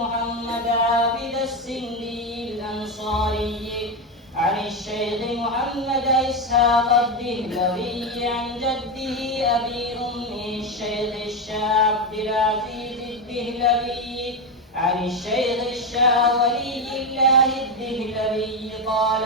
محمد عابد السندي الأنصاري عن الشيخ محمد إسحاق الدهلوي عن جده أبي أمه الشيخ الشاه عبد العزيز الدهلوي عن الشيخ الشاه ولي الله الدهلوي قال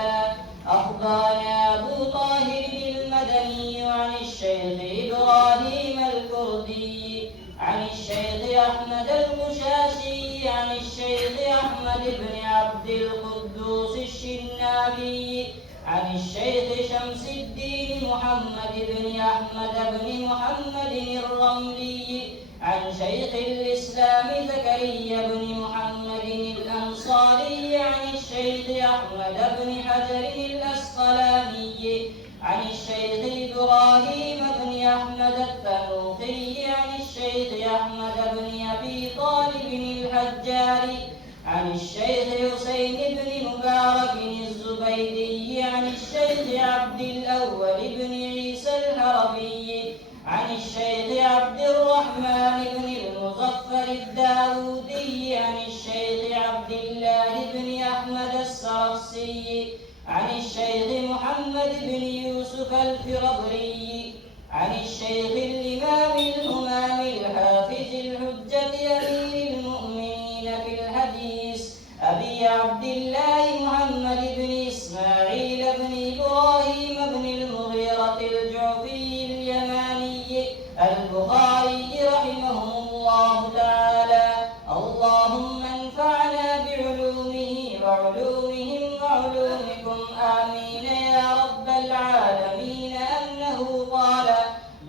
أخبرنا أبو طاهر المدني عن الشيخ إبراهيم الكردي عن الشيخ أحمد المشاشي عن الشيخ أحمد بن عبد القدوس الشنابي عن الشيخ شمس الدين محمد بن أحمد بن محمد الرملي عن شيخ الإسلام زكريا بن محمد الأنصاري عن الشيخ أحمد بن حجر الأسقلاني عن الشيخ إبراهيم بن أحمد التنوخي عن الشيخ أحمد بن أبي طالب الحجاري عن الشيخ حسين بن مبارك الزبيدي عن الشيخ عبد الأول بن عيسى الحربي عن الشيخ عبد الرحمن بن المظفر الداودي عن الشيخ عبد الله بن أحمد السرخسي عن الشيخ محمد بن يوسف الفربري عن الشيخ الإمام الهمام الحافظ الحجة أمير المؤمنين في الحديث أبي عبد الله محمد بن إسماعيل بن إبراهيم بن المغيرة الجعفي اليماني البخاري رحمهم الله تعالى. اللهم انفعنا بعلومه وعلومهم وعلومكم آمين يا رب العالمين. أنه قال: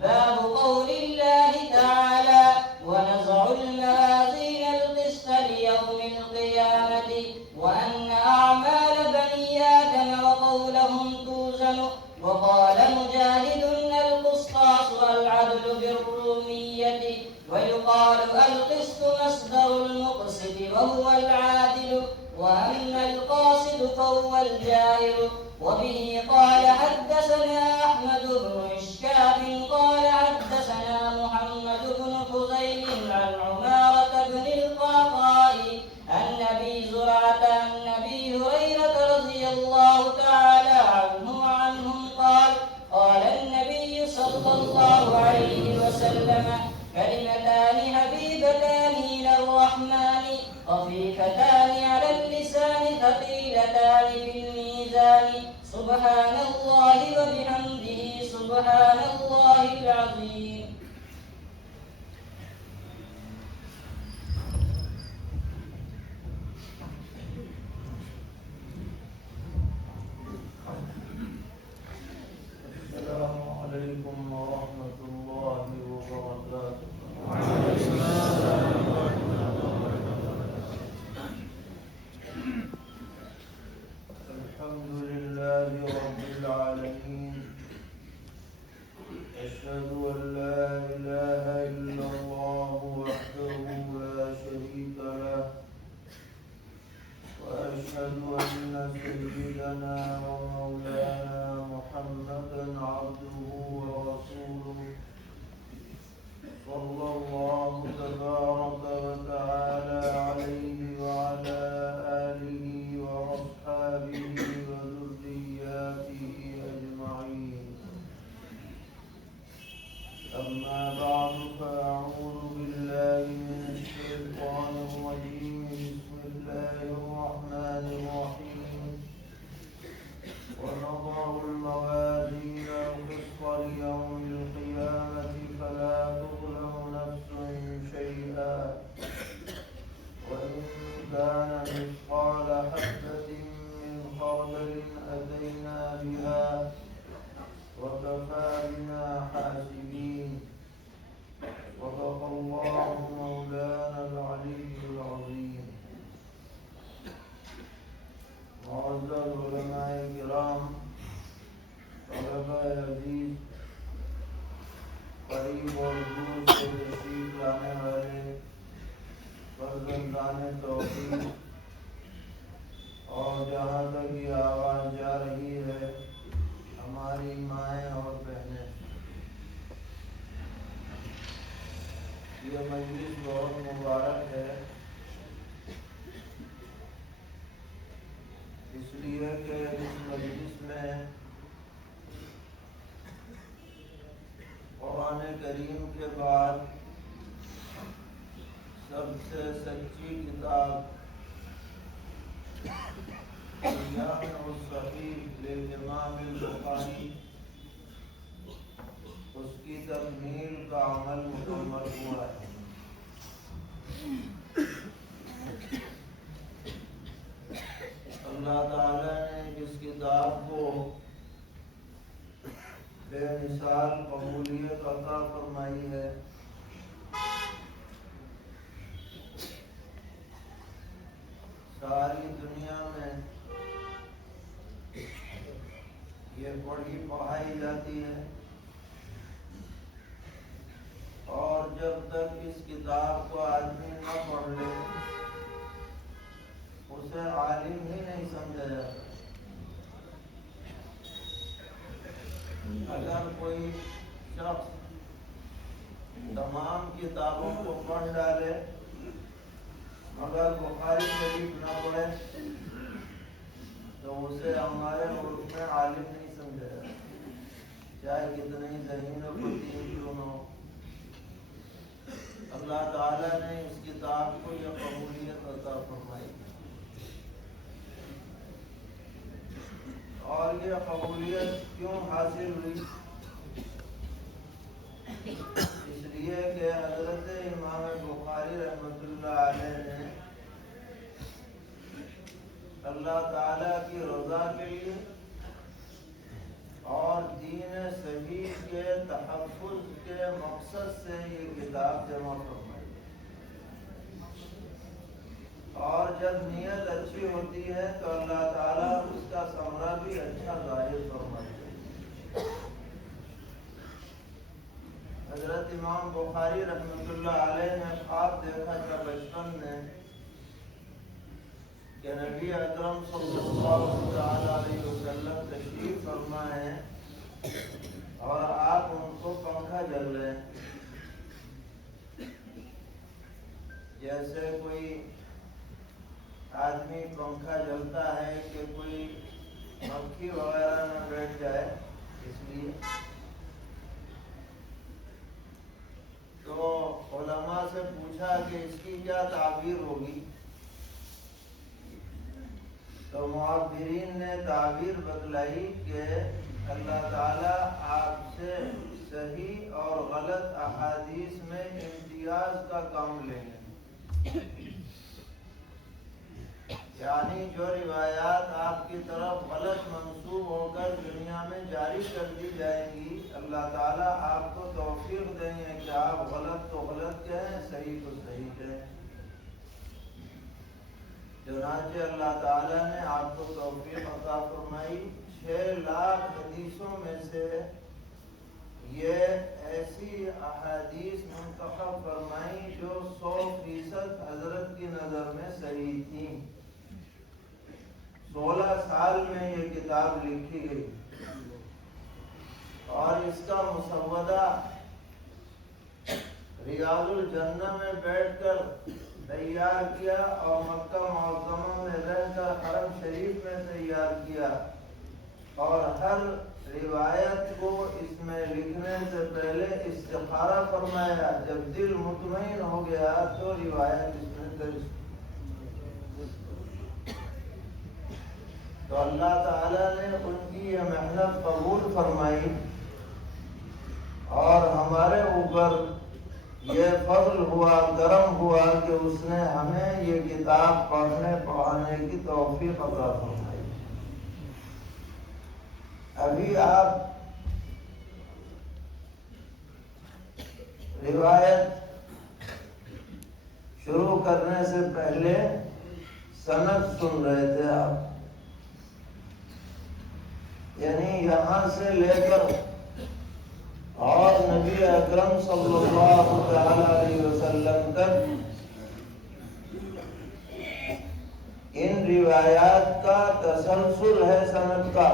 باب قول الله تعالى: ونزع الموازين القسط ليوم القيامة وأن أعمال بني آدم وقولهم توزن. وقال مجاهد: القسطاس والعدل بالرومية. ويقال القسط مصدر المقسط وهو العادل، وأما القاصد فهو الجائر. وبه قال حدثنا أحمد بن إشكاب قال حدثنا محمد بن فضيل عن عمارة بن القعقاع عن أبي زرعة عن أبي هريرة رضي الله تعالى عنه وعنهم قال: قال النبي صلى الله عليه وسلم: كلمتان حبيبتان إلى الرحمن خفيفتان على اللسان ثقيلتان في الميزان سبحان الله وبحمده سبحان الله العظيم. السلام عليكم ورحمة الله وبركاته. الحمد لله رب العالمين، أشهد أن لا إله إلا الله وحده لا شريك له، وأشهد أن سيدنا ومولانا محمدا عبده ورسوله، صلى الله تبارك وتعالى عليه وعلى آله وأصحابه وذرياته أجمعين. أما بعد، فأعوذ بالله من الشيطان الرجيم. بسم الله الرحمن الرحيم. ونضع الموازين القسط ليوم القيامة فلا تظلم نفس شيئا وإن كان مثقال حبة من خردل أتينا بها وكفى بنا حاسبين. صدق الله مولانا العلي العظيم. معزز علماء الكرام، طلباء العزیز، قریب اور دور سے تشریف لانے والے فرزندان توفیق، اور جہاں تک یہ آواز جا رہی ہے ہماری مائیں اور بہنیں، یہ مجلس بہت مبارک ہے لیے کہ اس مجلس میں قرآن کریم کے بعد سب سے سچی کتاب جامع الصحیح للامام البخاری اس کی تکمیل کا عمل مکمل ہوا ہے۔ اللہ تعالیٰ نے جس کتاب کو بے مثال قبولیت عطا فرمائی ہے، ساری دنیا میں یہ پڑھی پڑھائی جاتی ہے، اور جب تک اس کتاب کو آدمی نہ پڑھ لے اسے عالم ہی نہیں سمجھا جاتا۔ اگر کوئی شخص تمام کتابوں کو پڑھ ڈالے مگر بخاری شریف نہ پڑھے تو اسے ہمارے ملک میں عالم نہیں سمجھا جاتا، چاہے کتنے ہی ذہین و فطین کیوں نہ ہو۔ اللہ تعالیٰ نے اس کتاب کو یہ قبولیت عطا فرمائی، اور یہ قبولیت کیوں حاصل ہوئی؟ اس لیے کہ حضرت امام بخاری رحمۃ اللہ علیہ نے اللہ تعالیٰ کی رضا کے لیے اور دین صحیح کے تحفظ کے مقصد سے یہ کتاب جمع فرمائی، اور جب نیت اچھی ہوتی ہے تو اللہ تعالیٰ اس کا ثمرہ بھی اچھا ظاہر فرماتے ہیں۔ حضرت امام بخاری رحمۃ اللہ علیہ نے خواب دیکھا تھا بچپن میں کہ نبی اکرم صلی اللہ علیہ وسلم تشریف فرما ہے اور آپ ان کو پنکھا جل رہے ہیں، جیسے کوئی آدمی پنکھا جلتا ہے کہ کوئی مکھی وغیرہ نہ بیٹھ جائے اس لیے۔ تو علماء سے پوچھا کہ اس کی کیا تعبیر ہوگی، تو معبرین نے تعبیر بتلائی کہ اللہ تعالیٰ آپ سے صحیح اور غلط احادیث میں امتیاز کا کام لیں گے، یعنی جو روایات آپ کی طرف غلط منسوب ہو کر دنیا میں جاری کر دی جائیں گی، اللہ تعالیٰ آپ کو توفیق دیں گے کہ آپ غلط تو غلط کہیں، صحیح تو صحیح کہیں۔ چنانچہ اللہ تعالیٰ نے آپ کو توفیق عطا فرمائی۔ 6 لاکھ حدیثوں میں سے یہ ایسی احادیث منتخب فرمائی جو 100% حضرت کی نظر میں صحیح تھیں۔ 16 سال میں یہ کتاب لکھی گئی، اور اس کا مسودہ ریاض الجنہ میں بیٹھ کر تیار کیا، اور مکہ معظمہ میں رہ کر حرم شریف میں تیار کیا، اور ہر روایت کو اس میں لکھنے سے پہلے استخارہ فرمایا، جب دل مطمئن ہو گیا تو روایت اس میں درج۔ تو اللہ تعالیٰ نے ان کی یہ محنت قبول فرمائی، اور ہمارے اوپر یہ فضل ہوا، کرم ہوا کہ اس نے ہمیں یہ کتاب پڑھنے پڑھانے کی توفیق عطا فرمائی۔ ابھی آپ روایت شروع کرنے سے پہلے سند سن رہے تھے آپ، یعنی یہاں سے لے کر اور نبی اکرم صلی اللہ تعالی علیہ وسلم تک ان روایات کا تسلسل ہے سند کا۔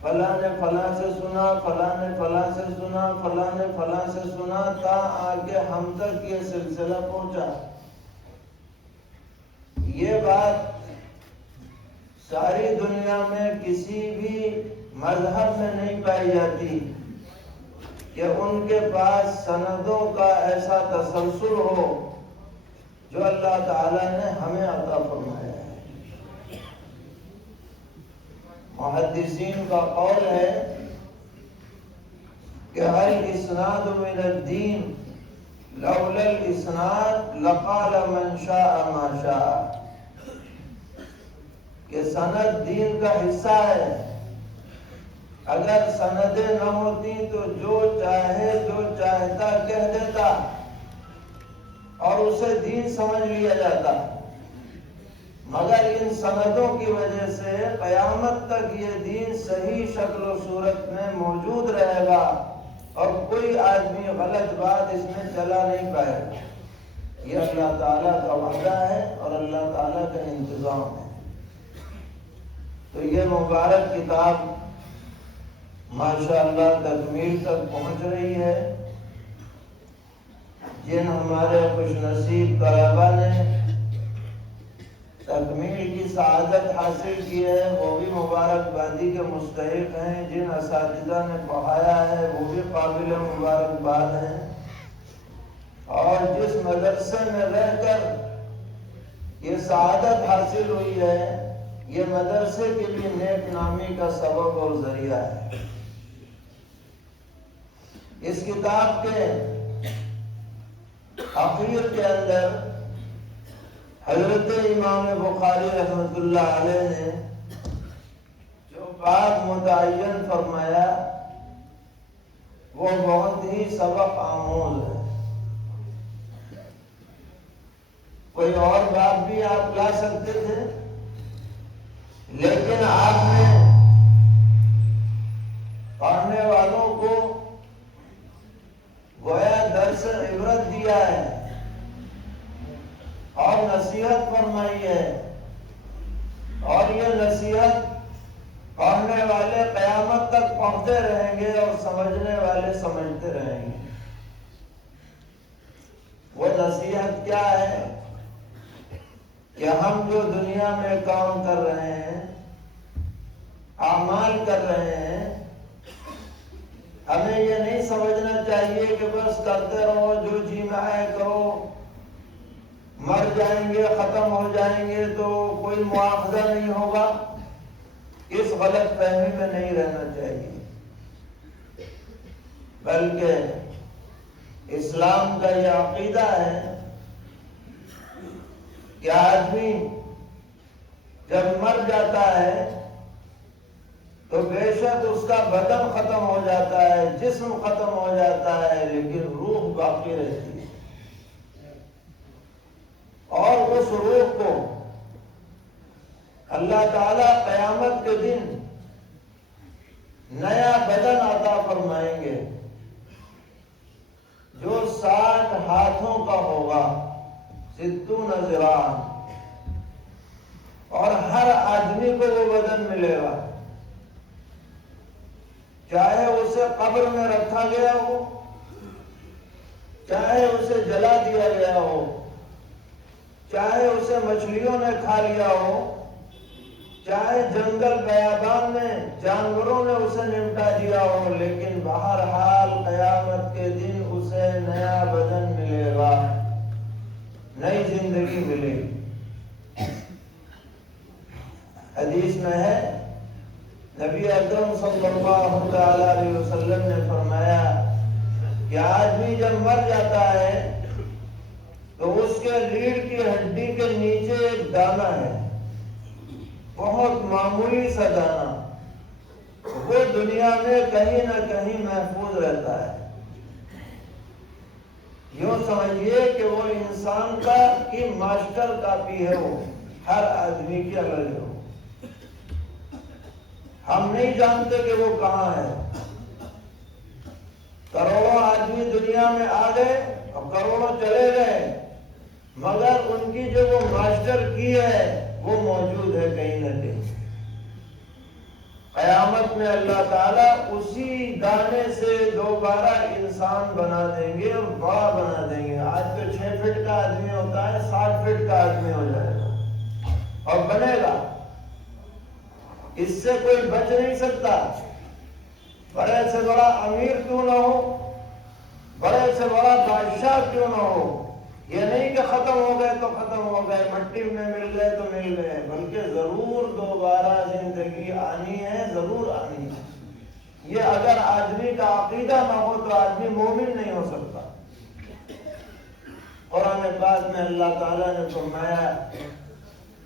فلاں نے فلاں سے سنا، فلاں نے فلاں سے سنا، فلاں نے فلاں سے سنا، تا آگے ہم تک یہ سلسلہ پہنچا۔ یہ بات ساری دنیا میں کسی بھی مذہب میں نہیں پائی جاتی کہ ان کے پاس سندوں کا ایسا تسلسل ہو جو اللہ تعالیٰ نے ہمیں عطا فرمایا ہے۔ محدثین کا قول ہے کہ الاسناد من الدین لولا الاسناد لقال من شاء ما شاء، کہ سند دین کا حصہ ہے، اگر سندیں نہ ہوتی تو جو چاہے جو چاہتا کہہ دیتا اور اسے دین سمجھ لیا جاتا، مگر ان سندوں کی وجہ سے قیامت تک یہ دین صحیح شکل و صورت میں موجود رہے گا اور کوئی آدمی غلط بات اس میں چلا نہیں پائے گا۔ یہ اللہ تعالیٰ کا وعدہ ہے اور اللہ تعالیٰ کا انتظام ہے۔ تو یہ مبارک کتاب ماشاءاللہ تکمیل تک پہنچ رہی ہے۔ جن ہمارے خوش نصیب طلبا نے تکمیل کی سعادت حاصل کی ہے وہ بھی مبارکبادی کے مستحق ہیں، جن اساتذہ نے پڑھایا ہے وہ بھی قابل مبارکباد ہیں، اور جس مدرسے میں رہ کر یہ سعادت حاصل ہوئی ہے یہ مدرسے کے لیے نیک نامی کا سبب اور ذریعہ ہے۔ اس کتاب کے اخیر کے اندر حضرت امام بخاری رحمۃ اللہ علیہ نے جو بات متعین فرمایا وہ بہت ہی سبق آموز ہے۔ کوئی اور بات بھی آپ لا سکتے تھے، لیکن آپ نے پڑھنے والوں کو گویا درس عبرت دیا ہے اور نصیحت فرمائی ہے، اور یہ نصیحت پڑھنے والے قیامت تک پڑھتے رہیں گے اور سمجھنے والے سمجھتے رہیں گے۔ وہ نصیحت کیا ہے کہ ہم جو دنیا میں کام کر رہے ہیں، اعمال کر رہے ہیں، ہمیں یہ نہیں سمجھنا چاہیے کہ بس کرتے رہو، جو جی میں آئے کرو، مر جائیں گے ختم ہو جائیں گے تو کوئی مواخذہ نہیں ہوگا، اس غلط فہمی میں نہیں رہنا چاہیے، بلکہ اسلام کا یہ عقیدہ ہے کہ آدمی جب مر جاتا ہے تو بے شک اس کا بدن ختم ہو جاتا ہے، جسم ختم ہو جاتا ہے، لیکن روح باقی رہتی ہے، اور اس روح کو اللہ تعالیٰ قیامت کے دن نیا بدن عطا فرمائیں گے جو 60 ہاتھوں کا ہوگا، 60 ذراع، اور ہر آدمی کو وہ بدن ملے گا، چاہے اسے قبر میں رکھا گیا ہو، چاہے اسے جلا دیا گیا ہو، چاہے اسے مچھلیوں نے کھا لیا ہو، چاہے جنگل بیابان میں جانوروں نے اسے نمٹا دیا ہو، لیکن بہرحال قیامت کے دن اسے نیا بدن ملے گا، نئی زندگی ملے گی۔ حدیث میں ہے نبی اکرم صلی اللہ علیہ وسلم نے فرمایا کہ آدمی جب مر جاتا ہے تو اس کے ریڑھ کی ہڈی کے نیچے ایک دانہ ہے، بہت معمولی سا دانہ، وہ دنیا میں کہیں نہ کہیں محفوظ رہتا ہے۔ یوں سمجھیے کہ وہ انسان کی ماسٹر کاپی ہے، وہ ہر آدمی کی الگ ہے، ہم نہیں جانتے کہ وہ کہاں ہے۔ کروڑوں آدمی دنیا میں آ گئے اور کروڑوں چلے گئے، مگر ان کی جو وہ ماسٹر کی ہے وہ موجود ہے کہیں نہ کہیں۔ قیامت میں اللہ تعالیٰ اسی دانے سے دوبارہ انسان بنا دیں گے اور بڑا بنا دیں گے۔ آج تو 6 فٹ کا آدمی ہوتا ہے، 60 فٹ کا آدمی ہو جائے گا اور بنے گا۔ اس سے کوئی بچ نہیں سکتا. بڑے سے بڑا امیر کیوں نہ ہو، بڑے سے بڑا بادشاہ کیوں نہ ہو، یہ نہیں کہ ختم ہو گئے تو ختم ہو گئے، مٹی میں مل گئے تو مل گئے، بلکہ ضرور دوبارہ زندگی آنی ہے، ضرور آنی ہے. یہ اگر آدمی کا عقیدہ نہ ہو تو آدمی مومن نہیں ہو سکتا. قرآن پاک میں اللہ تعالیٰ نے فرمایا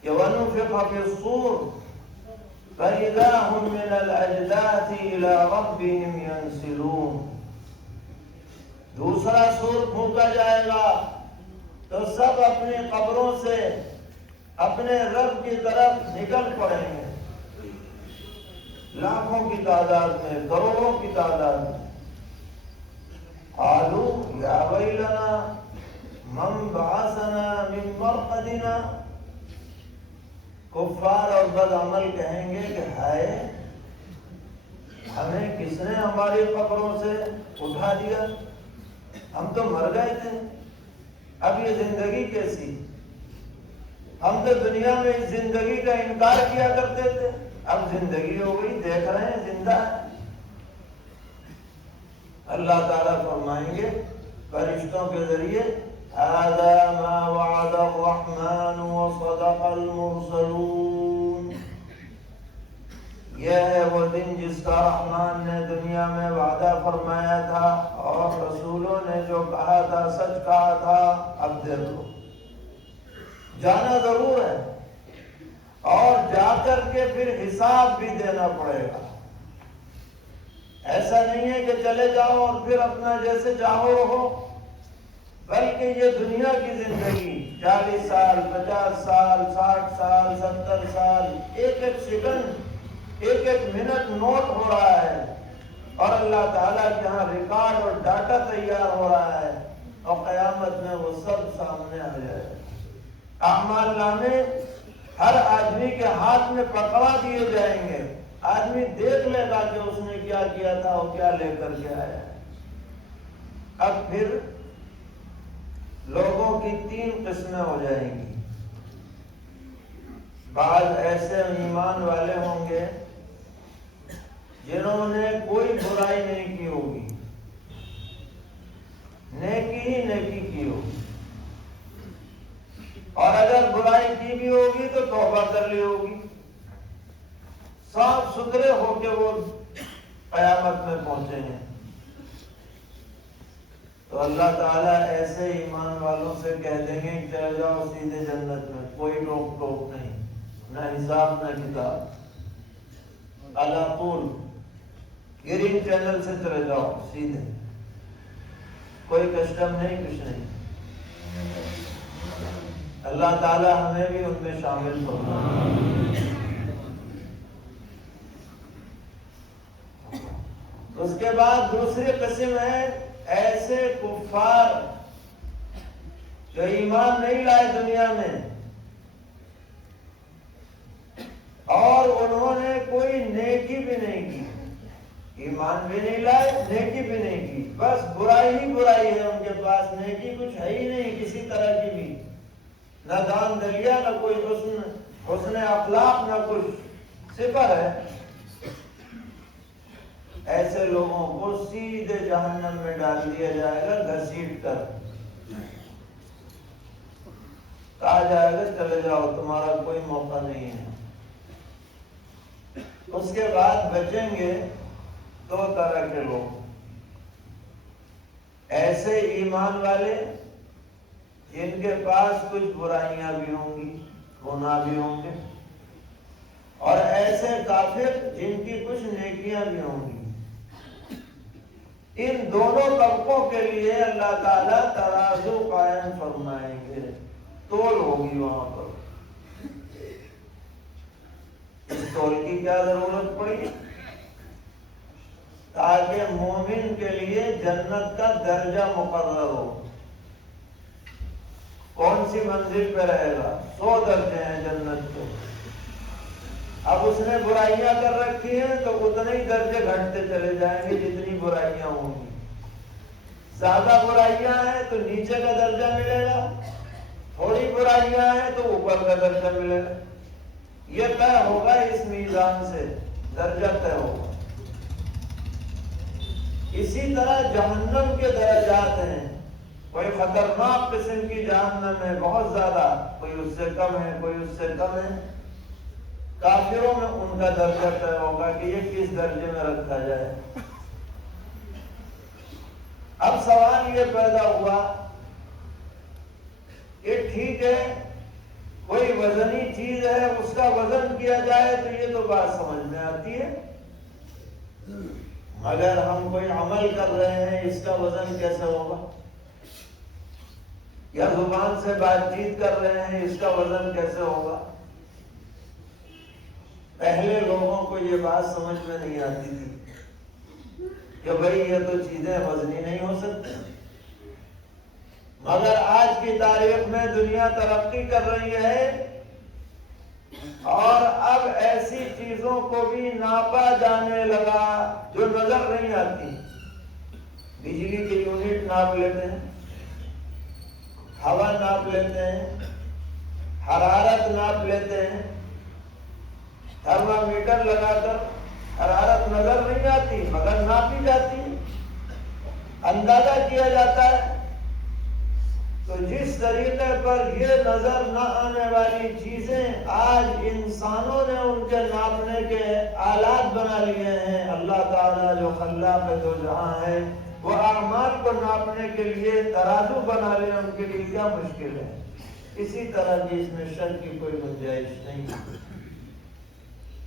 کہ وَنُفِخَ فِي الصُّورِ فَإِذَا هُمْ مِنَ الْأَجْدَاثِ إِلَىٰ رَبِّهِمْ يَنْسِلُونَ. دوسرا سور پھونکا جائے گا تو سب اپنی قبروں سے اپنے رب کی طرف نکل پڑیں گے، لاکھوں کی تعداد میں، کروڑوں کی تعداد میں. قالوا یا ویلنا من بعثنا من مرقدنا. کفار اور بد عمل کہیں گے کہ ہائے، ہمیں کس نے ہماری قبروں سے اٹھا دیا، ہم تو مر گئے تھے، اب یہ زندگی کیسی؟ ہم تو دنیا میں اس زندگی کا انکار کیا کرتے تھے، اب زندگی ہو گئی، دیکھ رہے ہیں زندہ ہے. اللہ تعالیٰ فرمائیں گے فرشتوں کے ذریعے هذا ما وعد الرحمن وصدق المرسلون. یہ ہے وہ دن جس کا رحمان نے دنیا میں وعدہ فرمایا تھا اور رسولوں نے جو کہا تھا سچ کہا تھا. اب دیکھ لو، جانا ضرور ہے اور جا کر کے پھر حساب بھی دینا پڑے گا. ایسا نہیں ہے کہ چلے جاؤ اور پھر اپنا جیسے چاہو رہو، بلکہ یہ دنیا کی زندگی 40 سال، 50 سال، 60 سال، 70 سال، ایک ایک سیکنڈ، ایک ایک منٹ نوٹ ہو رہا ہے اور اللہ تعالیٰ کے یہاں ریکارڈ اور ڈاٹا تیار ہو رہا ہے اور قیامت میں وہ سب سامنے آ جائے. اعمال نامے ہر آدمی کے ہاتھ میں پکڑا دیے جائیں گے. آدمی دیکھ لے گا کہ اس نے کیا کیا تھا اور کیا لے کر کے آیا ہے. اب پھر لوگوں کی 3 قسمیں ہو جائیں گی. بعض ایسے ایمان والے ہوں گے جنہوں نے کوئی برائی نہیں کی ہوگی، نیکی ہی نیکی کی ہوگی، اور اگر برائی کی بھی ہوگی تو توبہ کر لی ہوگی، صاف ستھرے ہو کے وہ قیامت میں پہنچے ہیں. تو اللہ تعالیٰ ایسے ایمان والوں سے کہہ دیں گے کہ چلے جاؤ سیدھے جنت میں، کوئی روک ٹوک نہیں، نہ حساب نہ کتاب، اللہ طول گرین چینل سے چلے جاؤ سیدھے، کوئی کسٹم نہیں، کچھ نہیں. اللہ تعالیٰ ہمیں بھی ان میں شامل فرمائے. اس کے بعد دوسری قسم ہے ایسے کفار جو ایمان نہیں لائے دنیا میں اور انہوں نے کوئی نیکی بھی نہیں کی. ایمان بھی نہیں لائے، نیکی بھی نہیں کی، بس برائی ہی برائی ہے ان کے پاس، نیکی کچھ ہے ہی نہیں کسی طرح کی بھی، نہ دان دلیا، نہ کوئی حسن اخلاق، نہ کچھ، صفر ہے. ایسے لوگوں کو سیدھے جہنم میں ڈال دیا جائے گا گھسیٹ کر. کہا جائے گا چلے جاؤ، تمہارا کوئی موقع نہیں ہے. اس کے بعد بچیں گے 2 طرح کے لوگ. ایسے ایمان والے جن کے پاس کچھ برائیاں بھی ہوں گی، گناہ بھی ہوں گے، اور ایسے کافر جن کی کچھ نیکیاں بھی ہوں گی. ان دونوں طبقوں کے لیے اللہ تعالیٰ ترازو قائم فرمائیں گے، تول ہوگی وہاں پر. اس تول کی کیا ضرورت پڑی؟ تاکہ مومن کے لیے جنت کا درجہ مقرر ہو. کون سی منزل پہ رہے گا؟ 100 درجے ہیں جنت کے. اب اس نے برائیاں کر رکھی ہیں تو اتنے ہی درجے گھٹتے چلے جائیں گے جتنی برائیاں ہوں گی. زیادہ برائیاں ہیں تو نیچے کا درجہ ملے گا، تھوڑی برائیاں ہیں تو اوپر کا درجہ ملے گا. یہ طے ہوگا اس میزان سے، درجہ طے ہوگا۔ اسی طرح جہنم کے درجات ہیں، کوئی خطرناک قسم کی جہنم ہے بہت زیادہ، کوئی اس سے کم ہے، کوئی اس سے کم ہے۔ کافروں میں ان کا درجہ طے ہوگا کہ یہ کس درجے میں رکھا جائے۔ اب سوال یہ پیدا ہوا کہ ٹھیک ہے کوئی وزنی چیز ہے، اس کا وزن کیا جائے تو یہ تو بات سمجھ میں آتی ہے، اگر ہم کوئی عمل کر رہے ہیں اس کا وزن کیسے ہوگا؟ یا زبان سے بات چیت کر رہے ہیں اس کا وزن کیسے ہوگا؟ پہلے لوگوں کو یہ بات سمجھ میں نہیں آتی تھی کہ بھئی یہ تو چیزیں وزنی نہیں ہو سکتی، مگر آج کی تاریخ میں دنیا ترقی کر رہی ہے اور اب ایسی چیزوں کو بھی ناپا جانے لگا جو نظر نہیں آتی۔ بجلی کے یونٹ ناپ لیتے ہیں، ہوا ناپ لیتے ہیں، حرارت ناپ لیتے ہیں، تھرمامیٹر لگا کر حرارت نظر نہیں آتی مگر ناپی جاتی ہے، اندازہ کیا جاتا ہے۔ تو جس طریقے پر یہ نظر نہ آنے والی چیزیں آج انسانوں نے ان کے ناپنے کے آلات بنا لیے ہیں، اللہ تعالیٰ جو خلاق دو جہاں ہے وہ اعمال کو ناپنے کے لیے ترازو بنا لے، ان کے لیے کیا مشکل ہے؟ اسی طرح کی اس میں شک کی کوئی گنجائش نہیں۔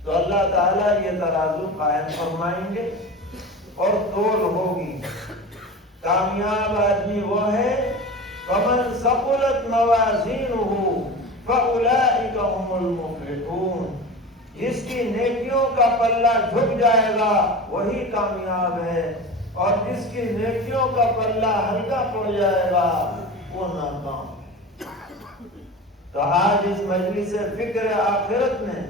تو اللہ تعالیٰ یہ ترازو قائم فرمائیں گے اور تول ہوگی۔ کامیاب آدمی وہ ہے فَمَنْ ثَقُلَتْ مَوَازِينُهُ فَأُولَئِكَ هُمُ الْمُفْلِحُونَ، جس کی نیکیوں کا پلہ جھک جائے گا وہی کامیاب ہے، اور جس کی نیکیوں کا پلہ ہلکا پڑ جائے گا وہ ناکام۔ تو آج اس مجلس فکر آخرت میں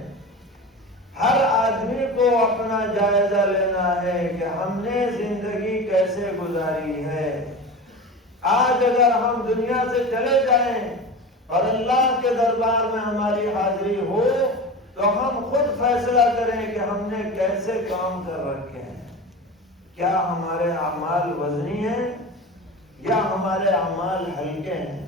ہر آدمی کو اپنا جائزہ لینا ہے کہ ہم نے زندگی کیسے گزاری ہے۔ آج اگر ہم دنیا سے چلے جائیں اور اللہ کے دربار میں ہماری حاضری ہو تو ہم خود فیصلہ کریں کہ ہم نے کیسے کام کر رکھے ہیں، کیا ہمارے اعمال وزنی ہیں یا ہمارے اعمال ہلکے ہیں۔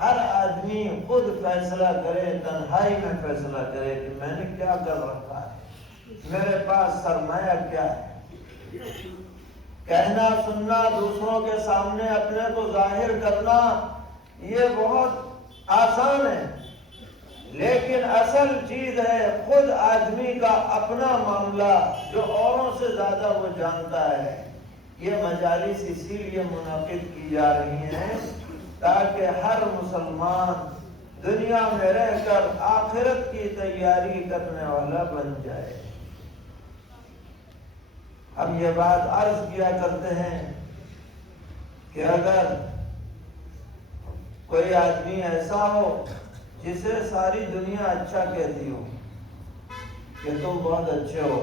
ہر آدمی خود فیصلہ کرے، تنہائی میں فیصلہ کرے کہ میں نے کیا کر رکھا ہے، میرے پاس سرمایہ کیا ہے۔ کہنا سننا، دوسروں کے سامنے اپنے کو ظاہر کرنا یہ بہت آسان ہے، لیکن اصل چیز ہے خود آدمی کا اپنا معاملہ جو اوروں سے زیادہ وہ جانتا ہے۔ یہ مجالس اسی لیے منعقد کی جا رہی ہیں تاکہ ہر مسلمان دنیا میں رہ کر آخرت کی تیاری کرنے والا بن جائے۔ ہم یہ بات عرض کیا کرتے ہیں کہ اگر کوئی آدمی ایسا ہو جسے ساری دنیا اچھا کہتی ہو کہ تم بہت اچھے ہو،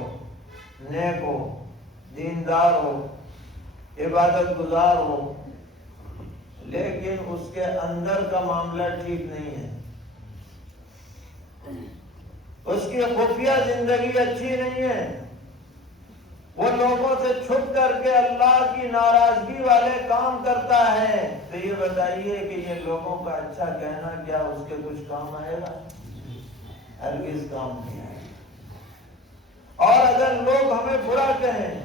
نیک ہو، دیندار ہو، عبادت گزار ہو، لیکن اس کے اندر کا معاملہ ٹھیک نہیں ہے، اس کی خفیہ زندگی اچھی نہیں ہے، وہ لوگوں سے چھپ کر کے اللہ کی ناراضگی والے کام کرتا ہے، تو یہ بتائیے کہ یہ لوگوں کا اچھا کہنا کیا اس کے کچھ کام آئے گا؟ ہرگز کام نہیں آئے گا۔ اور اگر لوگ ہمیں برا کہیں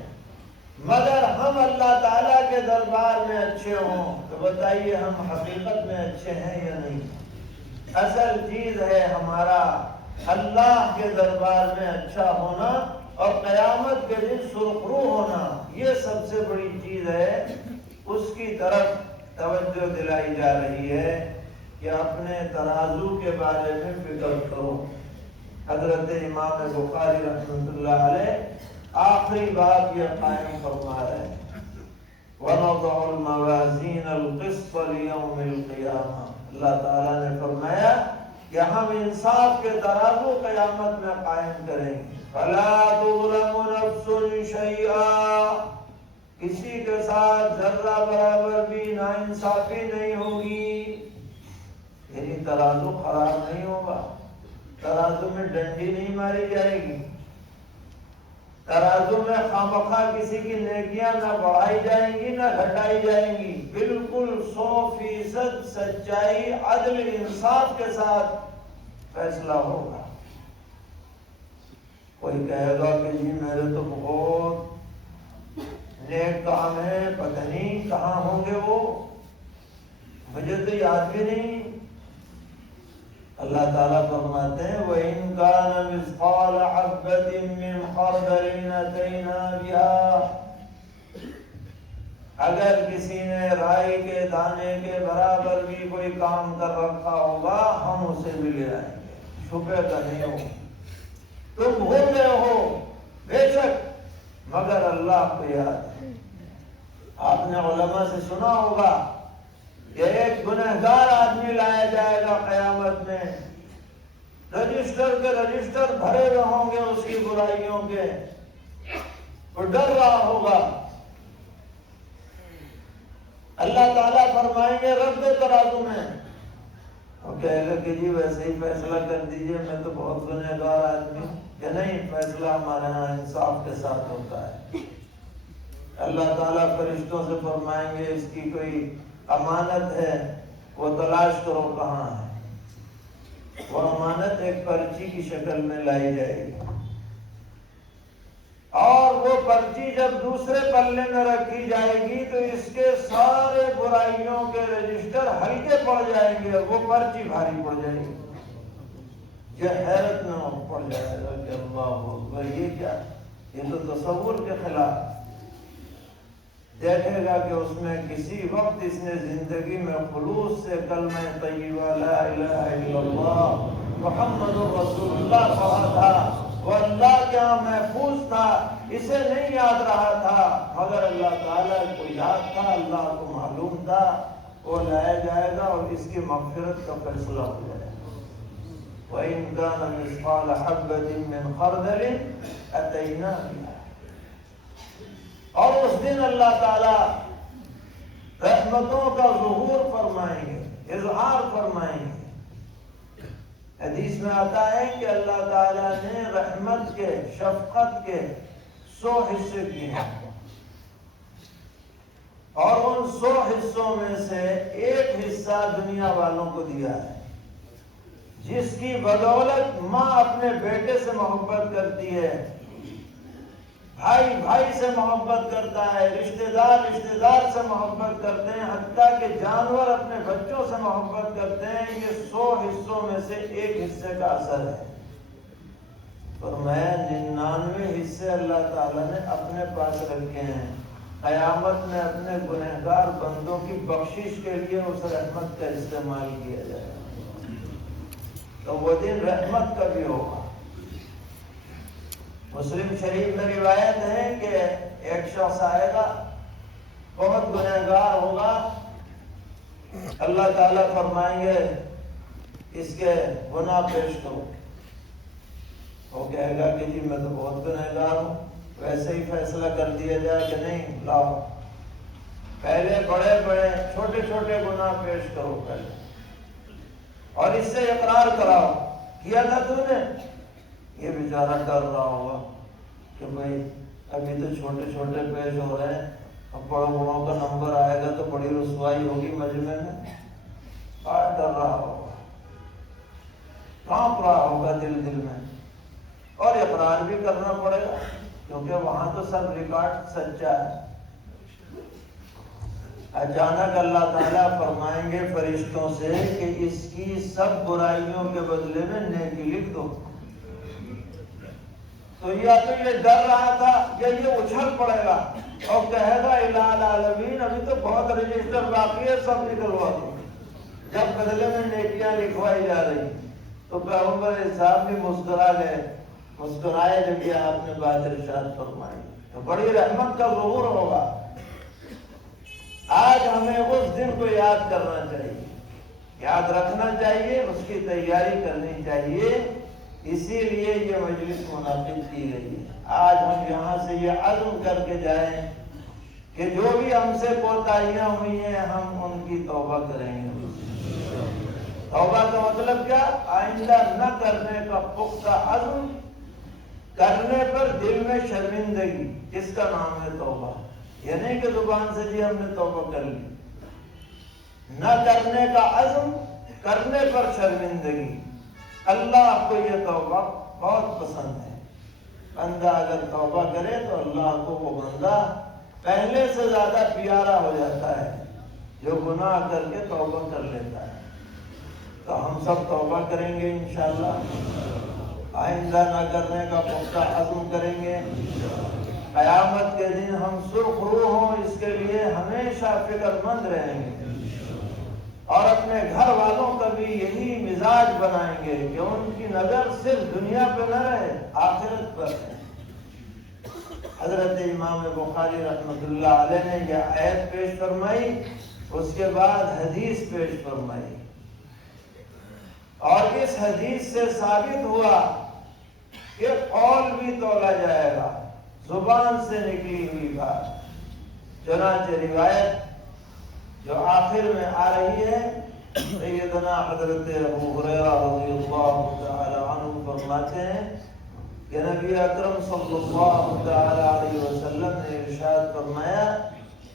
مگر ہم اللہ تعالیٰ کے دربار میں اچھے ہوں تو بتائیے ہم حقیقت میں اچھے ہیں یا نہیں؟ اصل چیز ہے ہمارا اللہ کے دربار میں اچھا ہونا اور قیامت کے دن سرخرو ہونا، یہ سب سے بڑی چیز ہے، اس کی طرف توجہ دلائی جا رہی ہے کہ اپنے ترازو کے بارے میں فکر کرو۔ حضرت امام بخاری رحمۃ اللہ علیہ آخری بات یہ قائم فرما رہے ہیں وَنَضَعُ الْمَوَازِينَ الْقِسْطَ لِيَوْمِ الْقِيَامَةِ، اللہ تعالیٰ نے فرمایا کہ ہم انصاف کے ترازو قیامت میں قائم کریں گے۔ فَلَا تُظْلَمُ نَفْسٌ شَيْئًا، کسی کے ساتھ ذرہ برابر بھی ناانصافی نہیں ہوگی، یعنی ترازو خراب نہیں ہوگا، ترازو ترازو میں ڈنڈی نہیں ماری جائے گی، ترازو میں خامخواہ کسی کی نیکیاں نہ بڑھائی جائیں گی نہ گھٹائی جائیں گی، بالکل 100% سچائی، عدل، انصاف کے ساتھ فیصلہ ہوگا۔ کوئی کہے گا کہ جی میرے تو بہت نیک کام ہے، پتہ نہیں کہاں ہوں گے وہ، مجھے تو یاد بھی نہیں۔ اللہ تعالیٰ فرماتے ہیں وَإِن كَانَ مِثْقَالَ حَبَّةٍ مِّنْ خَرْدَلٍ أَتَيْنَا بِهَا، اگر کسی نے رائی کے دانے کے برابر بھی کوئی کام کر رکھا ہوگا ہم اسے بھی لے آئیں گے، چھپے کا نہیں ہو۔ تم بھول گئے ہو بے شک، مگر اللہ کو یاد ہے۔ آپ نے علماء سے سنا ہوگا کہ ایک گنہگار آدمی لایا جائے گا قیامت میں، رجسٹر کے رجسٹر بھرے ہوئے ہوں گے اس کی برائیوں کے، وہ ڈر رہا ہوگا۔ اللہ تعالیٰ فرمائیں گے رب دے ترازو میں، وہ کہے گا کہ جی ویسے ہی فیصلہ کر دیجئے، میں تو بہت گنہگار آدمی، کہ نہیں، فیصلہ ہمارے ہاں انصاف کے ساتھ ہوتا ہے۔ اللہ تعالیٰ فرشتوں سے فرمائیں گے اس کی کوئی امانت ہے، وہ تلاش کرو کہاں ہے۔ وہ امانت ایک پرچی کی شکل میں لائی جائے گی، اور وہ پرچی جب دوسرے پلے میں رکھی جائے گی تو اس کے سارے برائیوں کے رجسٹر ہلکے پڑ جائیں گے اور وہ پرچی بھاری پڑ جائے گی۔ یہ حیرت میں پڑ جائے گا کہ اللہ اکبر، یہ کیا، یہ تو تصور کے خلاف۔ دیکھے گا کہ اس میں کسی وقت اس نے زندگی میں خلوص سے کلمہ طیبہ لا الہ الا اللہ محمد رسول اللہ پڑھا تھا، وہ اللہ کے یہاں محفوظ تھا، اسے نہیں یاد رہا تھا، مگر اللہ تعالیٰ کو یاد تھا، اللہ کو معلوم تھا، وہ لایا جائے گا اور اس کی مغفرت کا فیصلہ ہو جائے گا۔ وَإِن كَانَ مِثْقَالَ حَبَّةٍ مِّنْ خَرْدَلٍ أَتَيْنَا بِهَا۔ اور اس دن اللہ تعالیٰ رحمتوں کا ظہور فرمائیں گے، اظہار فرمائیں گے۔ حدیث میں آتا ہے کہ اللہ تعالیٰ نے رحمت کے، شفقت کے 100 حصے کیے ہیں، اور ان 100 حصوں میں سے ایک حصہ دنیا والوں کو دیا ہے، جس کی بدولت ماں اپنے بیٹے سے محبت کرتی ہے، بھائی بھائی سے محبت کرتا ہے، رشتہ دار سے محبت کرتے ہیں، حتیٰ کہ جانور اپنے بچوں سے محبت کرتے ہیں۔ یہ 100 حصوں میں سے ایک حصے کا اثر ہے۔ فرمایا 99 حصے اللہ تعالیٰ نے اپنے پاس رکھے ہیں، قیامت میں اپنے گنہگار بندوں کی بخشش کے لیے اس رحمت کا استعمال کیا جائے گا۔ تو وہ دن رحمت کا بھی ہوگا۔ مسلم شریف میں روایت ہے کہ ایک شخص آئے گا، بہت گنہگار ہوگا، اللہ تعالیٰ فرمائیں گے اس کے گناہ پیش کرو۔ وہ کہے گا کہ جی میں تو بہت گنہگار ہوں، ویسے ہی فیصلہ کر دیا جائے کہ نہیں، لاؤ پہلے بڑے بڑے چھوٹے چھوٹے گناہ پیش کرو پہلے، اور اس سے اقرار کراؤ کیا تھا تو نے۔ یہ بیچارہ ڈر رہا ہوگا کہ بھائی ابھی تو چھوٹے چھوٹے پیش ہو رہے ہیں، اب بڑوں بڑوں کا نمبر آئے گا تو بڑی رسوائی ہوگی مجمع میں، ڈر رہا ہوگا، کانپ رہا ہوگا دل میں، اور اقرار بھی کرنا پڑے گا کیونکہ وہاں تو سب ریکارڈ سچا ہے۔ اچانک اللہ تعالیٰ فرمائیں گے فرشتوں سے کہ اس کی سب برائیوں کے بدلے میں نیکی لکھ دو۔ تو یا تو یہ ڈر رہا تھا یا یہ اچھل پڑے گا اور کہے گا الہ العالمین ابھی تو بہت رجسٹر باقی ہے، سب نکلوا دو۔ جب بدلے میں نیکیاں لکھوائی جا رہی تو پیغمبر صاحب بھی مسکرائے جب یہ آپ نے بات ارشاد فرمائی، تو بڑی رحمت کا ظہور ہوگا۔ آج ہمیں اس دن کو یاد کرنا چاہیے، یاد رکھنا چاہیے، اس کی تیاری کرنی چاہیے، اسی لیے یہ مجلس منعقد کی گئی ہے۔ آج ہم یہاں سے یہ عزم کر کے جائیں کہ جو بھی ہم سے کوتاہیاں ہوئی ہیں ہم ان کی توبہ کریں گے، توبہ کا مطلب کیا؟ آئندہ نہ کرنے کا پختہ عزم، کرنے پر دل میں شرمندگی، اس کا نام ہے توبہ۔ یہ نہیں کہ زبان سے جی ہم نے توبہ کر لی، نہ کرنے کا عزم، کرنے پر شرمندگی۔ اللہ کو یہ توبہ بہت پسند ہے۔ بندہ اگر توبہ کرے تو اللہ کو وہ بندہ پہلے سے زیادہ پیارا ہو جاتا ہے جو گناہ کر کے توبہ کر لیتا ہے۔ تو ہم سب توبہ کریں گے انشاءاللہ، آئندہ نہ کرنے کا پختہ عزم کریں گے۔ قیامت کے دن ہم سرخ روح ہوں اس کے لیے ہمیشہ فکر مند رہیں گے، اور اپنے گھر والوں کا بھی یہی مزاج بنائیں گے کہ ان کی نظر صرف دنیا پہ نہ رہے، آخرت پر ہے۔ حضرت امام بخاری رحمۃ اللہ علیہ نے یہ آیت پیش فرمائی، اس کے بعد حدیث پیش فرمائی، اور اس حدیث سے ثابت ہوا کہ قول بھی تولا جائے گا، زبان سے نکلی ہوئی بات۔ چنانچہ روایت جو آخر میں آ رہی ہے، سیدنا حضرت ابو ہریرہ رضی اللہ تعالی عنہ فرماتے ہیں کہ نبی اکرم صلی اللہ تعالی علیہ وسلم نے ارشاد فرمایا،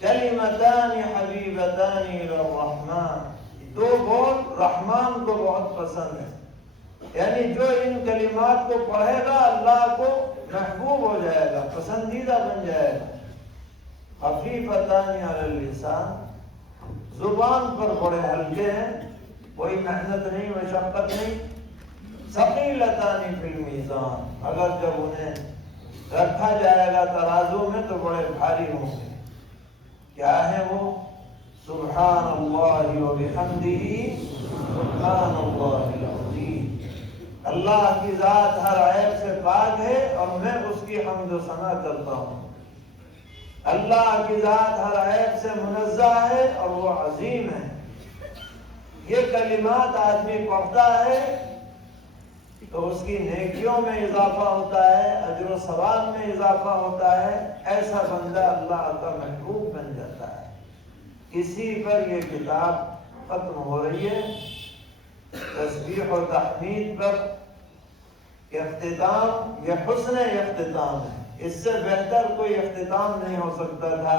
کلمتان حبیبتان الی الرحمن، دو بول رحمان کو بہت پسند ہے، یعنی جو ان کلمات کو پڑھے گا اللہ کو محبوب ہو جائے گا، پسندیدہ بن جائے گا۔ خفیفتان علی اللسان، زبان پر بڑے ہلکے ہیں، کوئی محنت نہیں، مشقت نہیں۔ ثقیلتان فی المیزان، اگر جب انہیں رکھا جائے گا ترازو میں تو بڑے بھاری ہوں گے۔ کیا ہے وہ؟ سبحان اللہ و بحمدہ سبحان اللہ العظیم، اللہ کی ذات ہر عیب سے پاک ہے اور میں اس کی حمد و ثنا کرتا ہوں۔ اللہ کی ذات ہر عیب سے منزہ ہے اور وہ عظیم ہے۔ یہ کلمات آدمی پڑھتا ہے تو اس کی نیکیوں میں اضافہ ہوتا ہے، اجر و ثواب میں اضافہ ہوتا ہے، ایسا بندہ اللہ کا محبوب بن جاتا ہے۔ اسی پر یہ کتاب ختم ہو رہی ہے، تسبیح و تحمید پر اختتام، یہ حسن اختتام ہے، اس سے بہتر کوئی اختتام نہیں ہو سکتا تھا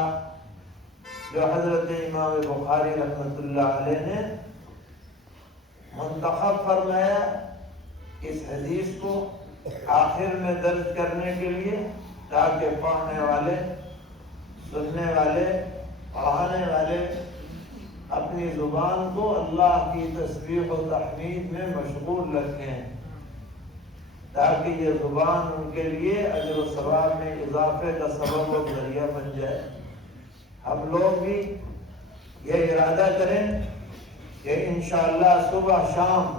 جو حضرت امام بخاری رحمۃ اللہ علیہ نے منتخب فرمایا اس حدیث کو آخر میں درج کرنے کے لیے، تاکہ پڑھنے والے، سننے والے، پڑھانے والے اپنی زبان کو اللہ کی تسبیح و تحمید میں مشغول رکھیں، تاکہ یہ زبان ان کے لیے اجر و ثواب میں اضافے کا سبب و ذریعہ بن جائے۔ ہم لوگ بھی یہ ارادہ کریں کہ انشاءاللہ صبح شام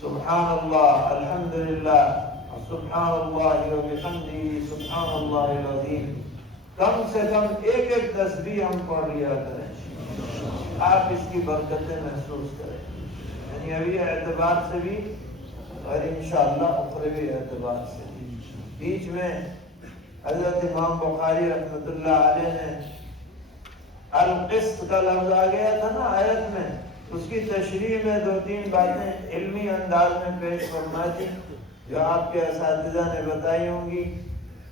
سبحان اللہ، الحمدللہ، سبحان اللہ و بحمدہ سبحان اللہ العظیم، کم سے کم ایک ایک تسبیح ہم پڑھ لیا کریں، آپ اس کی برکتیں محسوس کریں، یعنی ابھی اعتبار سے بھی اور انشاءاللہ اخروی اعتبار سے بھی۔ بیچ میں حضرت امام بخاری رحمۃ اللہ علیہ نے القسط کا لفظ آ گیا تھا نا آیت میں، اس کی تشریح میں دو تین باتیں علمی انداز میں پیش فرمائی تھی جو آپ کے اساتذہ نے بتائی ہوں گی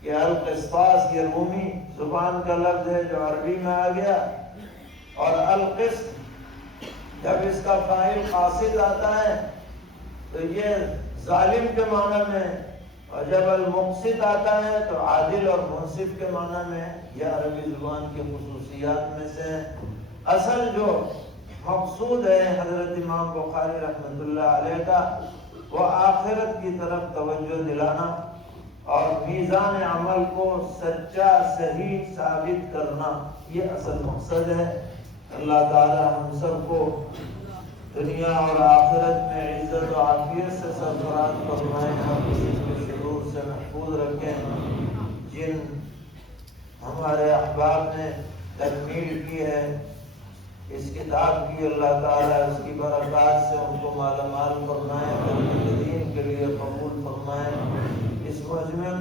کہ القسطاس یہ رومی زبان کا لفظ ہے جو عربی میں آ گیا، اور القسط جب اس کا فاعل قاصد آتا ہے تو یہ ظالم کے معنی میں، اور جب المقسط آتا ہے تو عادل اور منصف کے معنی میں۔ یہ عربی زبان کی خصوصیات میں سے اصل جو مقصود ہے حضرت امام بخاری رحمۃ اللہ علیہ کا، وہ آخرت کی طرف توجہ دلانا اور میزان عمل کو سچا صحیح ثابت کرنا، یہ اصل مقصد ہے۔ اللہ تعالی ہم سب کو دنیا اور آخرت میں عزت و عافیت سے سرفراز فرمائے، اور کسی کے شرور سے محفوظ رکھیں۔ جن ہمارے احباب نے تکمیل کی ہے اس کتاب کی، اللہ تعالیٰ اس کی برکات سے ان کو مالا مال فرمائے، دین کے لیے قبول فرمائے۔ اس مجمع